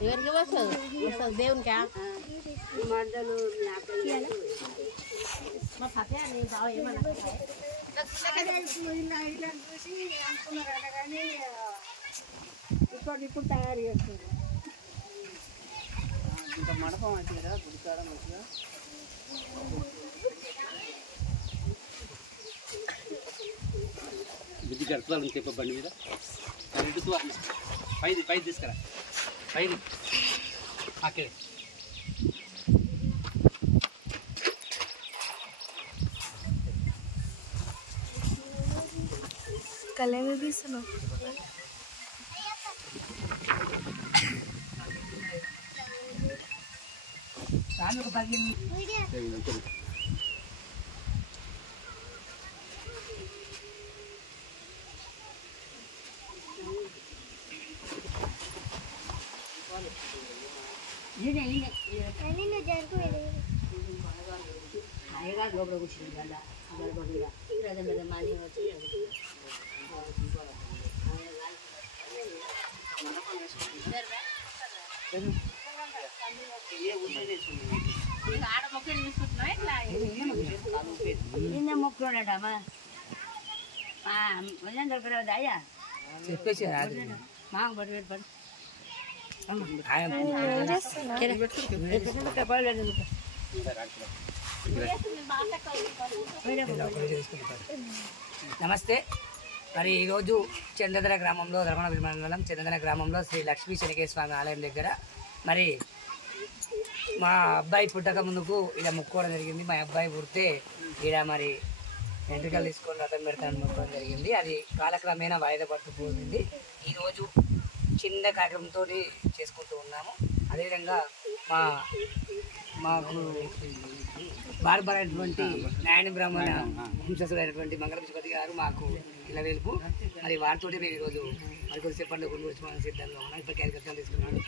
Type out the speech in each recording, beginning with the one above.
ఎవరికి వస్తుంది దేవునికా మర్దలు మా సత్య నీ బావ ఏమన్నా చూసి అనుకున్నారట కానీ ఇప్పుడు తయారు చేస్తున్నారు. ఇంత మండపం వచ్చింది కదా గుడికాడ మంచిగా బుద్ధి గడపాలని చెప్ప బండి మీద పైది తీసుకురా పైది అక్కడే కళ్యాణ తీస్తున్నావు మొక్కున్నాడమ్మా దొరకరాదు అయ్యా చెప్పేసి మా పట్టు పెట్టు నమస్తే. మరి ఈరోజు చంద్రధర గ్రామంలో ధర్మనగర్ మండలం చంద్రధర గ్రామంలో శ్రీ లక్ష్మీ శనకేశ్వర స్వామి ఆలయం దగ్గర మరి మా అబ్బాయి పుట్టక ముందుకు ఇలా మొక్కుకోవడం జరిగింది. మా అబ్బాయి పుడితే ఇలా మరి వెంట్రుకలు తీసుకొని రథం పెడతానని మొక్కడం జరిగింది. అది కాలక్రమేణా వాయిదా పట్టుకుపోతుంది. ఈరోజు చిన్న కార్యక్రమంతో చేసుకుంటూ ఉన్నాము. అదేవిధంగా మాకు బార్బరైనటువంటి నాయన బ్రాహ్మణ వంశస్థుడైనటువంటి మంగళపతి గారు మాకు ఇలా వెలుపు మరి వారితో మేము ఈరోజు మరి కొద్దిసేపు పండుగ గురించి మనం సిద్ధంగా ఉన్నాం. ఇప్పుడు క్యారికర్తలు తీసుకున్నాను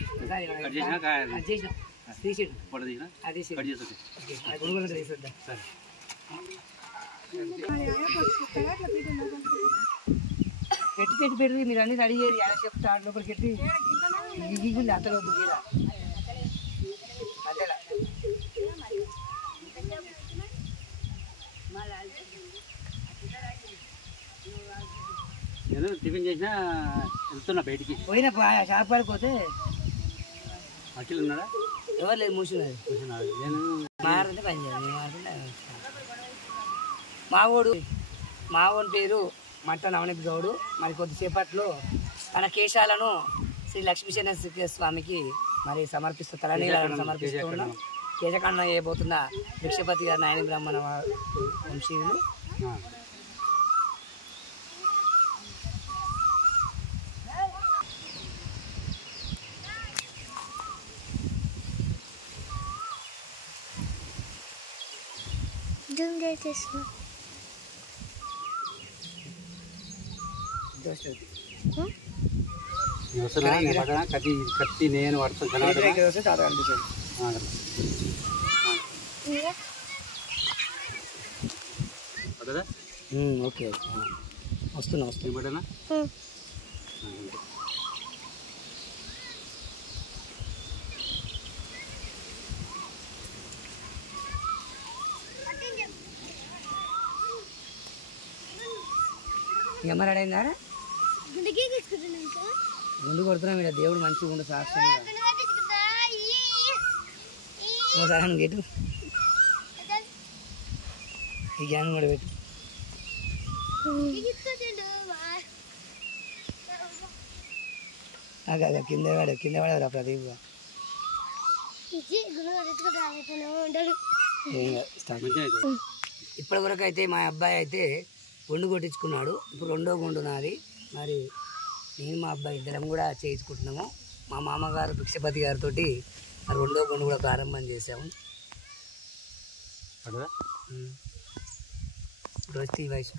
పెట్టి పెట్టి పెట్టి మీరు అన్ని రెడీ చేయాలి. యాషప్ స్టార్ట్ లోపలికి పెట్టి ఇది అతలు వద్దు గీరా అంతేలా నేను టిఫిన్ చేసినా వెళ్తున్నా బయటికి పోయిన షాప్ వరకు పోతే అఖిల్ ఉన్నాడా ఎవరు లేదు మూసుకున్నది నేను మారుంటే పని చేయాలి. మావోని పేరు మట్ట నవనీప్ గౌడు. మరి కొద్దిసేపట్లో తన కేశాలను శ్రీ లక్ష్మీశన స్వామికి మరి సమర్పిస్తూ తలనీలను సమర్పిస్తూ ఉన్నాం. కేశఖండం చేయబోతున్న భిక్షపతి గారు నాయన బ్రాహ్మణ వంశీయులు. కత్తి నేను వర్షం ఓకే వస్తున్నా బట్టనా కెమెరా అయిందా ముందు కొడుతున్నాం ఇక్కడ దేవుడు మంచిగా ఉండు సాక్షిగా గెటు ఈ గ్యాన్ కూడా పెట్టు కింద వాడు ప్రదీప్ ఇప్పటి వరకు అయితే మా అబ్బాయి అయితే గుండు కొట్టించుకున్నాడు. ఇప్పుడు రెండో గుండు నాది. మరి నేను మా అబ్బాయి ఇద్దరం కూడా చేయించుకుంటున్నాము. మా మామగారు భిక్షపతి గారితో రెండో గుండు కూడా ప్రారంభం చేసాము. రోజు వయసు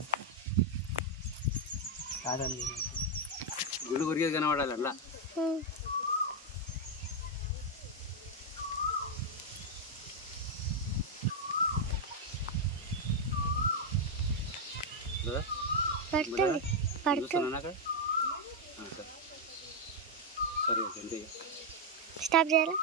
కాదండి గుండు కొరికేది కనబడాలి అలా సరే అంతే. స్టాప్ చేయాలా